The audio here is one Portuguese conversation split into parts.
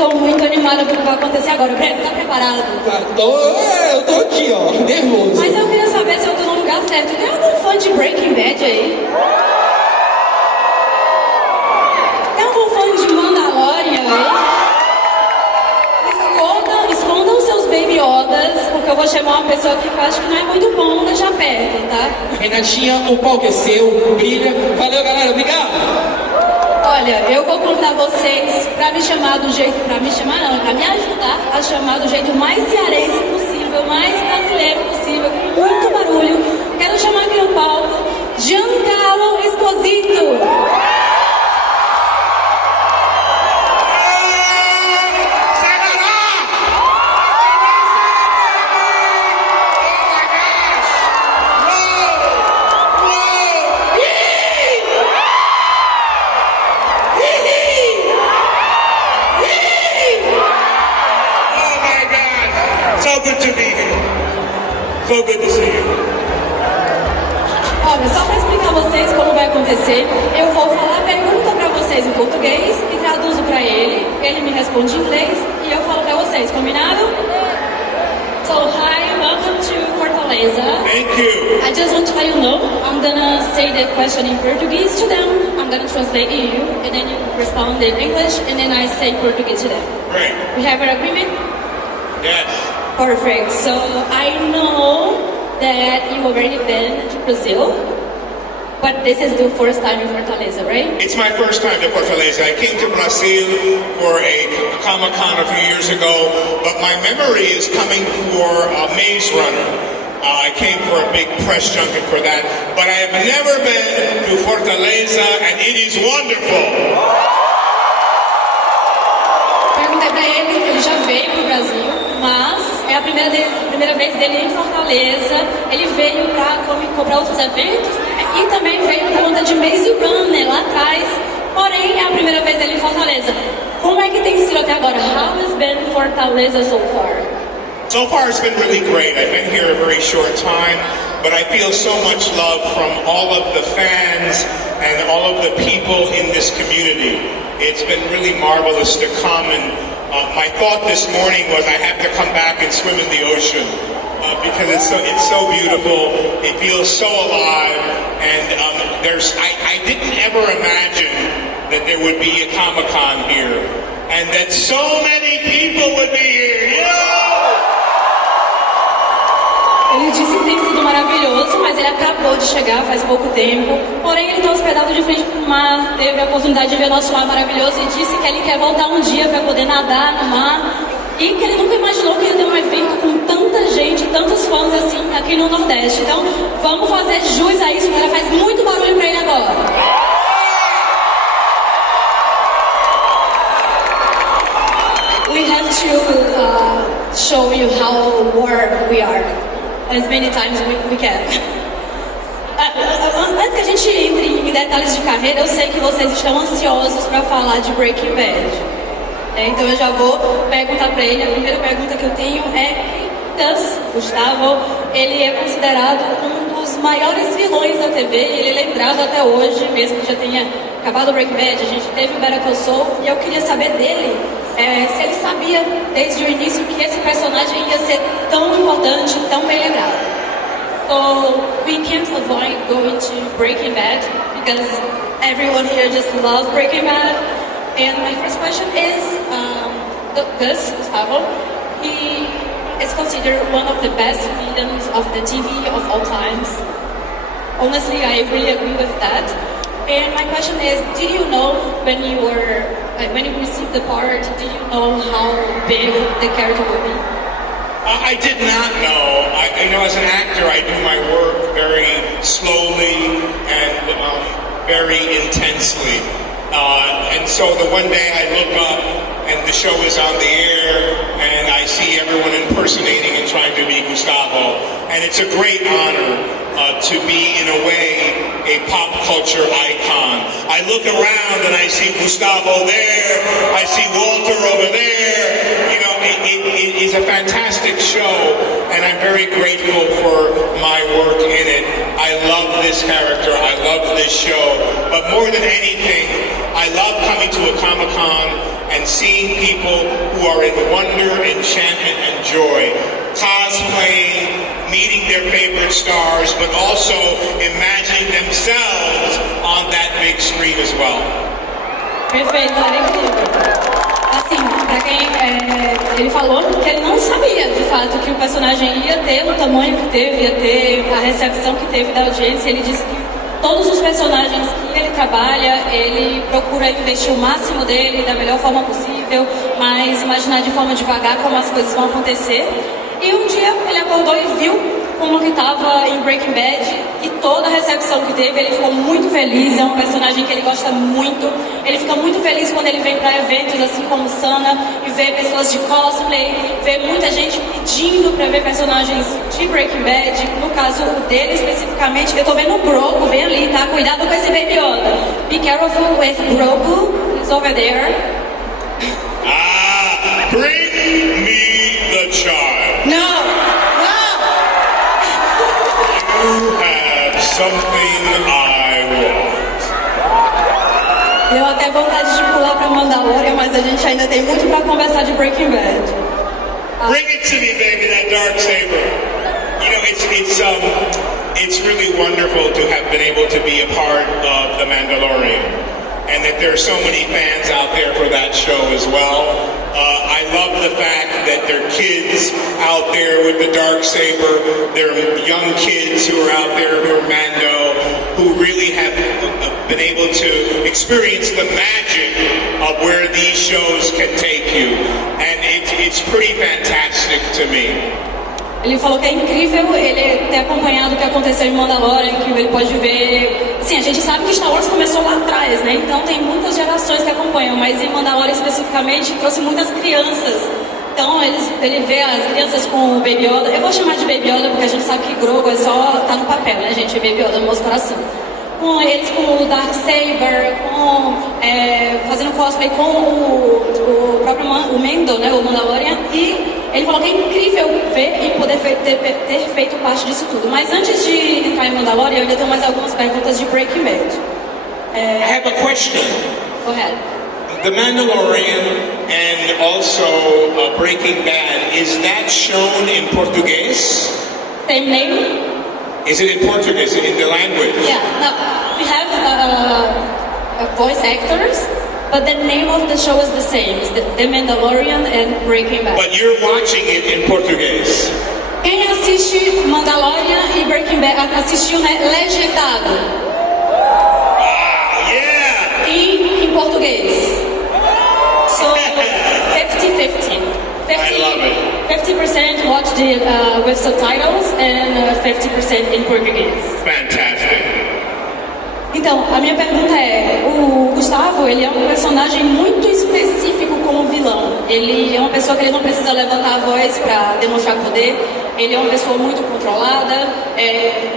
tô muito animada pro que vai acontecer agora. Breno, tá preparado? Tá, eu tô aqui, ó, nervoso. Mas eu queria saber se eu tô no lugar certo. Tem algum fã de Breaking Bad aí? Tem algum fã de Mandalorian aí? Escondam seus baby Yodas, porque eu vou chamar uma pessoa aqui que eu acho que não é muito bom deixar perto, tá? Renatinha, o palco é seu, brilha. Valeu, galera, obrigado. Olha, eu vou convidar vocês pra me chamar do jeito, pra me ajudar a chamar do jeito mais cearense possível, mais brasileiro possível, com muito barulho. Quero chamar aqui no palco Giancarlo Esposito. So good to see you. Olha, só para explicar a vocês como vai acontecer, eu vou falar a pergunta para vocês em português e traduzo para ele me responde em inglês e eu falo para vocês, combinado? So, hi, welcome to Fortaleza. Thank you. I just want to let you know, I'm gonna say the question in Portuguese to them, I'm gonna translate you, and then you respond in English, and then I say Portuguese to them. Great. We have an agreement? Yes. Perfect. So I know that you already been to Brazil, but this is the first time in Fortaleza, right? It's my first time to Fortaleza. I came to Brazil for a Comic-Con a few years ago, but my memory is coming for Maze Runner. I came for a big press junket for that, but I have never been to Fortaleza, and it is wonderful. Perguntei pra ele já veio pro Brasil, mas é a primeira vez dele em Fortaleza. Ele veio pra comprar outros eventos, né? E também veio por conta de Maze Runner lá atrás. Porém, é a primeira vez dele em Fortaleza. Como é que tem sido até agora? How has been Fortaleza so far? So far it's been really great. I've been here a very short time, but I feel so much love from all of the fans and all of the people in this community. It's been really marvelous to come, and my thought this morning was I have to come back and swim in the ocean because it's so beautiful. It feels so alive, and I didn't ever imagine that there would be a Comic-Con here, and that so many people would be here. Ele disse que tem sido maravilhoso, mas ele acabou de chegar faz pouco tempo. Porém, ele está hospedado de frente para o mar, teve a oportunidade de ver nosso mar maravilhoso e disse que ele quer voltar um dia para poder nadar no mar. E que ele nunca imaginou que ia ter um evento com tanta gente, tantos fãs assim aqui no Nordeste. Então, vamos fazer jus a isso, galera. Faz muito barulho para ele agora. We have to show you how warm we are. As many times we can. Antes que a gente entre em detalhes de carreira, eu sei que vocês estão ansiosos para falar de Breaking Bad. Então eu já vou perguntar para ele. A primeira pergunta que eu tenho é: Gustavo, ele é considerado um dos maiores vilões da TV. Ele é lembrado até hoje, mesmo que já tenha acabado o Breaking Bad. A gente teve o Better Call Saul e eu queria saber dele. Se ele sabia desde o início que esse personagem ia ser tão importante, tão bem lembrado. So we can't avoid going to Breaking Bad because everyone here just loves Breaking Bad. And my first question is, Gustavo, he is considered one of the best villains of the TV of all times. Honestly, I really agree with that. And my question is, did you know when you received the part, did you know how big the character would be? I did not know. As an actor, I do my work very slowly and very intensely. And so the one day I look up and the show is on the air and I see everyone impersonating and trying to be Gustavo. And it's a great honor to be, in a way, a pop culture icon. I look around and I see Gustavo there, I see Walter over there. It is a fantastic show, and I'm very grateful for my work in it. I love this character, I love this show, but more than anything, I love coming to a Comic-Con and seeing people who are in wonder, enchantment, and joy, cosplaying, meeting their favorite stars, but also imagining themselves on that big screen as well. Perfeito, era incrível. Assim, pra quem ele falou que ele não sabia de fato que o personagem ia ter o tamanho que teve, ia ter a recepção que teve da audiência. Ele disse que todos os personagens que ele trabalha, ele procura investir o máximo dele da melhor forma possível, mas imaginar de forma devagar como as coisas vão acontecer. E um dia ele acordou e viu como que estava em Breaking Bad e toda a recepção que teve, ele ficou muito feliz, é um personagem que ele gosta muito, ele fica muito feliz quando ele vem para eventos assim como Sana e vê pessoas de cosplay, vê muita gente pedindo para ver personagens de Breaking Bad, no caso o dele especificamente, eu tô vendo o Grogu, vem ali, tá? Cuidado com esse Baby Yoda. Be careful with Grogu, he's over there. Bring me the child. No! You have something I want. Deu até vontade de pular pra Mandalorian, mas a gente ainda tem muito pra conversar de Breaking Bad. Bring it to me, baby, that dark saber. You know, it's really wonderful to have been able to be a part of The Mandalorian, and that there are so many fans out there for that show as well. I love the fact that there are kids out there with the Darksaber, there are young kids who are out there who are Mando, who really have been able to experience the magic of where these shows can take you, and it's pretty fantastic to me. Ele falou que é incrível ele ter acompanhado o que aconteceu em Mandalorian, que ele pode ver... Sim, a gente sabe que Star Wars começou lá atrás, né? Então tem muitas gerações que acompanham, mas em Mandalorian especificamente trouxe muitas crianças. Então ele vê as crianças com o Baby Yoda. Eu vou chamar de Baby Yoda porque a gente sabe que Grogu é só... tá no papel, né, gente? Baby Yoda no nosso coração. Com eles com o Darksaber, fazendo cosplay com o próprio Mando, né, o Mandalorian, e ele falou que é incrível ver e poder ter feito parte disso tudo. Mas antes de entrar em Mandalorian, eu ainda tenho mais algumas perguntas de Breaking Bad. I have a question. Go ahead. The Mandalorian and also Breaking Bad, is that shown in Portuguese? Same name? Is it in Portuguese, in the language? Yeah, no, we have voice actors, but the name of the show is the same. It's The Mandalorian and Breaking Bad. But you're watching it in Portuguese. Quem assiste Mandalorian e Breaking Bad assistiu, né, legendado. Wow, yeah! E em português. So, 50-50. I love it. 50% watch with subtitles and 50% in Português. Fantastic. Então, a minha pergunta é, o Gustavo, ele é um personagem muito específico como vilão. Ele é uma pessoa que ele não precisa levantar a voz para demonstrar poder. Ele é uma pessoa muito controlada.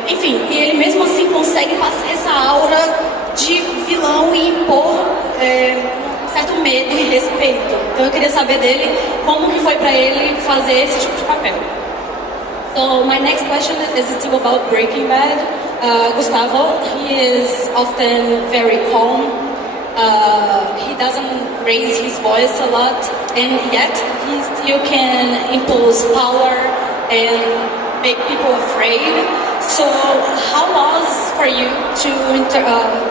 Enfim, e ele mesmo assim consegue passar essa aura de vilão e impor certo medo e respeito. Então eu queria saber dele como que foi para ele fazer esse tipo de papel. So my next question is still about Breaking Bad. Gustavo, he is often very calm. He doesn't raise his voice a lot, and yet he still can impose power and make people afraid. So how was for you to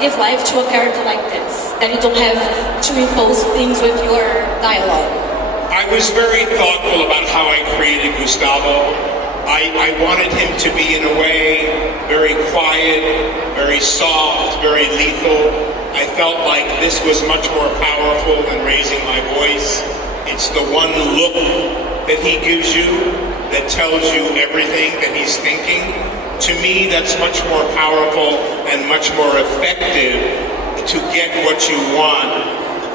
give life to a character like this, that you don't have to impose things with your dialogue? I was very thoughtful about how I created Gustavo. I wanted him to be, in a way, very quiet, very soft, very lethal. I felt like this was much more powerful than raising my voice. It's the one look that he gives you that tells you everything that he's thinking. To me, that's much more powerful and much more effective to get what you want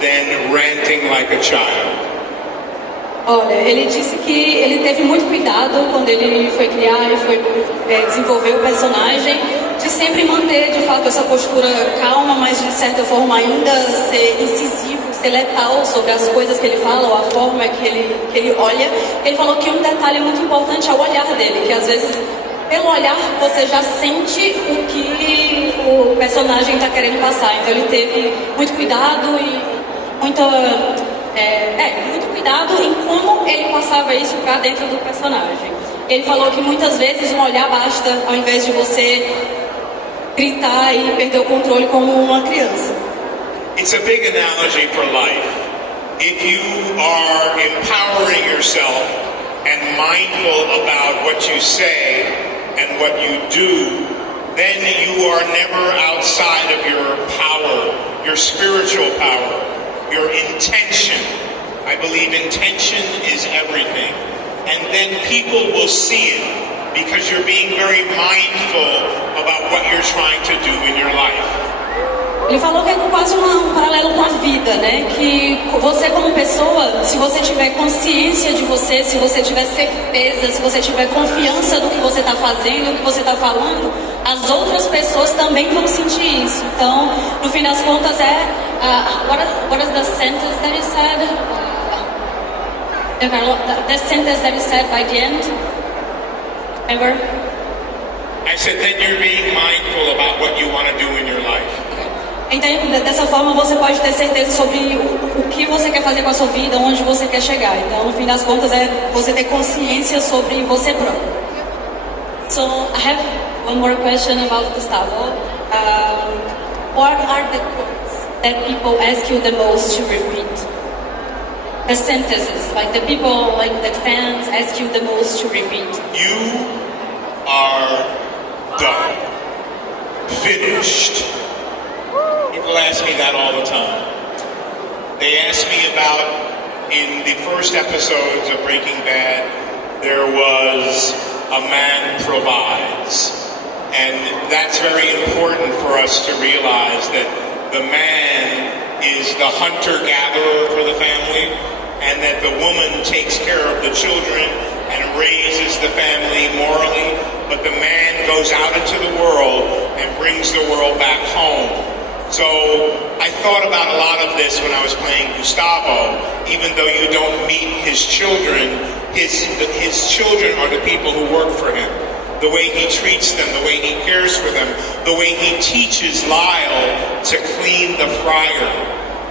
than ranting like a child. Olha, ele disse que ele teve muito cuidado quando ele foi criar e foi desenvolver o personagem, de sempre manter de fato essa postura calma, mas de certa forma ainda ser incisivo, ser letal sobre as coisas que ele fala ou a forma que ele olha. Ele falou que um detalhe muito importante é o olhar dele, que às vezes pelo olhar você já sente o que o personagem está querendo passar. Então ele teve muito cuidado e muita muito cuidado em como ele passava isso para dentro do personagem. Ele falou que muitas vezes um olhar basta, ao invés de você gritar e perder o controle como uma criança. It's a big analogy for life. If you are empowering yourself and mindful about what you say and what you do, then you are never outside of your power, your spiritual power, your intention. I believe intention is everything. And then people will see it because you're being very mindful about what you're trying to do in your life. Ele falou que é quase um paralelo com a vida, né? Que você como pessoa, se você tiver consciência de você, se você tiver certeza, se você tiver confiança do que você está fazendo, do que você está falando, as outras pessoas também vão sentir isso. Então, no fim das contas, what is the sentence that he said? The sentence that he said by the end? Remember? I said that you're being mindful about what you want to do in your life. Então, dessa forma, você pode ter certeza sobre o que você quer fazer com a sua vida, onde você quer chegar. Então, no fim das contas, é você ter consciência sobre você próprio. So, I have one more question about Gustavo. What are the quotes that people ask you the most to repeat? The sentences, like the people, like the fans ask you the most to repeat. You are done. Finished. People ask me that all the time. They ask me about, in the first episodes of Breaking Bad, there was a man provides. And that's very important for us to realize that the man is the hunter-gatherer for the family, and that the woman takes care of the children and raises the family morally, but the man goes out into the world and brings the world back home. So I thought about a lot of this when I was playing Gustavo. Even though you don't meet his children, his children are the people who work for him. The way he treats them, the way he cares for them, the way he teaches Lyle to clean the fryer.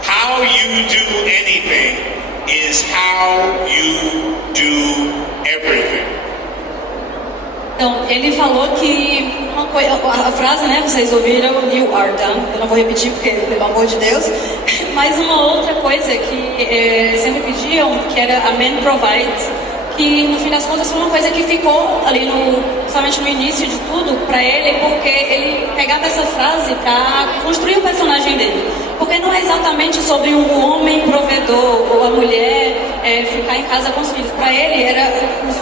How you do anything is how you do everything. Então, ele falou que uma coisa, a frase, né, vocês ouviram, you are done, eu não vou repetir porque, pelo amor de Deus, mas uma outra coisa que sempre pediam, que era a man provides, que no fim das contas foi uma coisa que ficou ali somente no início de tudo para ele, porque ele pegava essa frase para construir o personagem dele. Porque não é exatamente sobre o homem provedor ou a mulher ficar em casa com os filhos. Para ele, era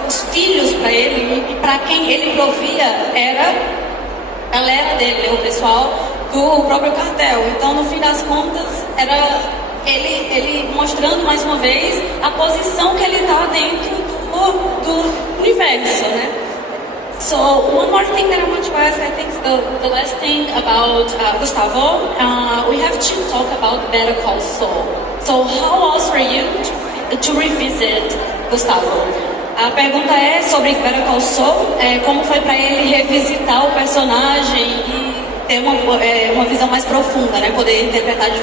os filhos para ele, e para quem ele provia era a galera dele, o pessoal do próprio cartel. Então, no fim das contas, era ele mostrando mais uma vez a posição que ele está dentro do universo, né? So one more thing that I want to ask, I think the last thing about Gustavo, we have to talk about Better Call Saul. So how else were you to revisit Gustavo? A pergunta é sobre Better Call Saul, como foi para ele revisitar o personagem e ter uma visão mais profunda, né? Poder interpretar de forma